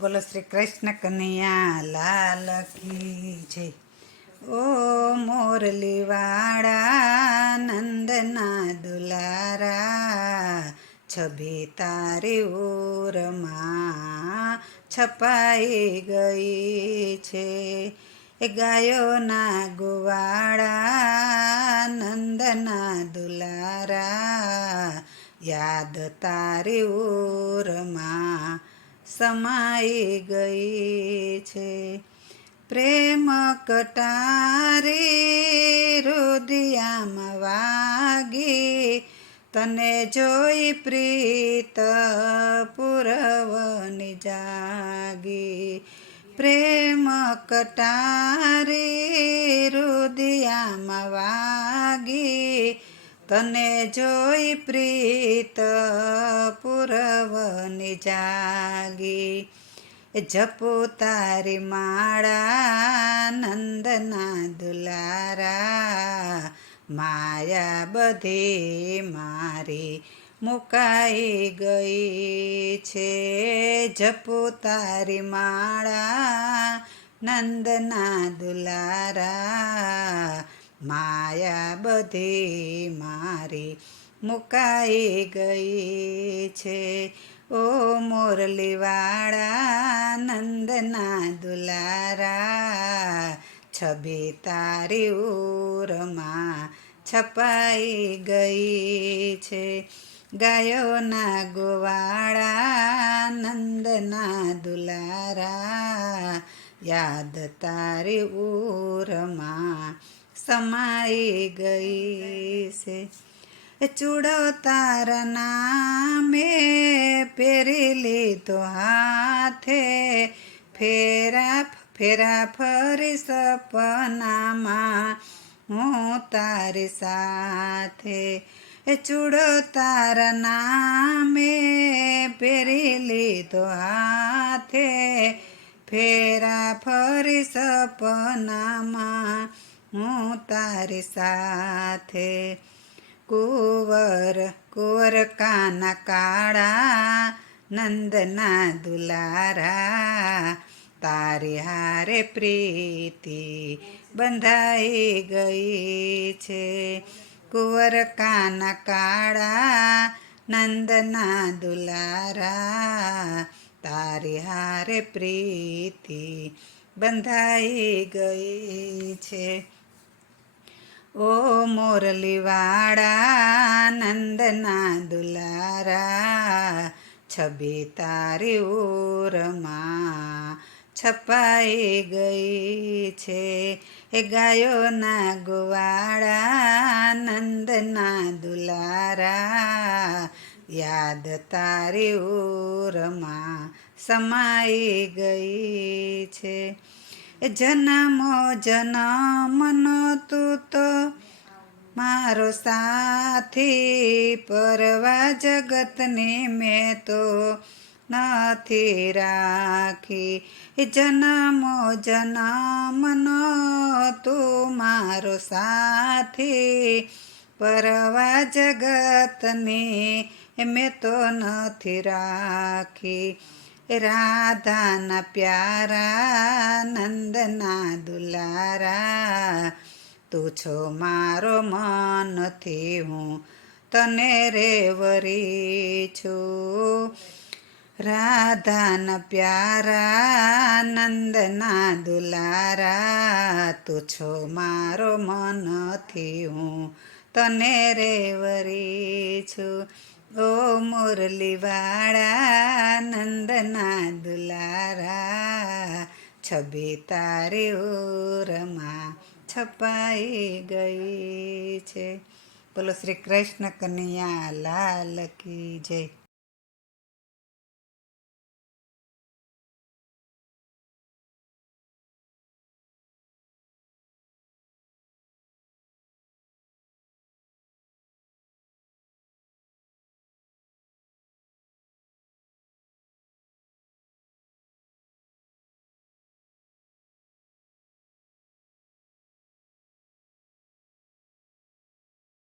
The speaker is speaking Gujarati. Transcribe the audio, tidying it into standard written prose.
બોલો શ્રી કૃષ્ણ કનૈયા લાલ કી જય. ઓ મોરલી વાળા નંદના દુલારા, છબી તારી ઓરમાં છપાઈ ગઈ છે. એ ગાયોના ગોવાળા નંદના દુલારા, યાદ તારી ઓરમાં સમાઈ ગઈ છે. પ્રેમ કટારી રુદિયામાં વાગી, તને જોઈ પ્રીત પુરવની જાગી. પ્રેમ કટારી રુદિયામાં વાગી, તને જોઈ પ્રીત પુરવની જાગી. જપો તારી માળા નંદના દુલારા, માયા બધી મારી મુકાઈ ગઈ છે. જપો તારી માળા નંદના દુલારા, માયા બધી મારી મુકાઈ ગઈ છે. ઓ મોરલી વાળા નંદના દુલારા, છબી તારી ઓરમાં છપાઈ ગઈ છે. ગાયોના ગોવાળા નંદના દુલારા, યાદ તારી ઓરમાં સમાઈ ગઈ છે. ચૂડો તારા નામે પહેરી લીધો હાથે, ફેરા ફેરા ફરી સપનામાં હું તારી સાથે. ચૂડો તારા નામે પહેરી લીધો હાથે, ફેરા ફરી સપનામાં હું તારી સાથે. કુંવર કાના કાળા નંદના દુલારા, તારી હારે પ્રીતિ બંધાઈ ગઈ છે. કુંવર કાના કાળા નંદના દુલારા, તારી હારે પ્રીતિ બંધાઈ ગઈ છે. ઓ મોરલી વાળા નંદના દુલારા, છબી તારી ઓરમાં છપાઈ ગઈ છે. એ ગાયોના ગોવાળા નંદના દુલારા, યાદ તારી ઓરમાં સમાઈ ગઈ છે. જન્મો જન્મનો તું તો મારો સાથી, પરવા જગતની મેં તો નથી રાખી. જન્મો જન્મનો તું મારો સાથી, પરવા જગતની મેં તો નથી રાખી. રાધાના પ્યારા નંદના દુલારા, તું છો મારો મનથી હું તને રે વરી છું. રાધાના પ્યારા નંદના દુલારા, તું છો મારો મનથી હું તને રે વરી છું. ઓ મુરલી વાળા નંદના દુલારા, છબી તારી ઓરમાં છપાઈ ગઈ છે. બોલો શ્રી કૃષ્ણ કનૈયા લાલ કી જય.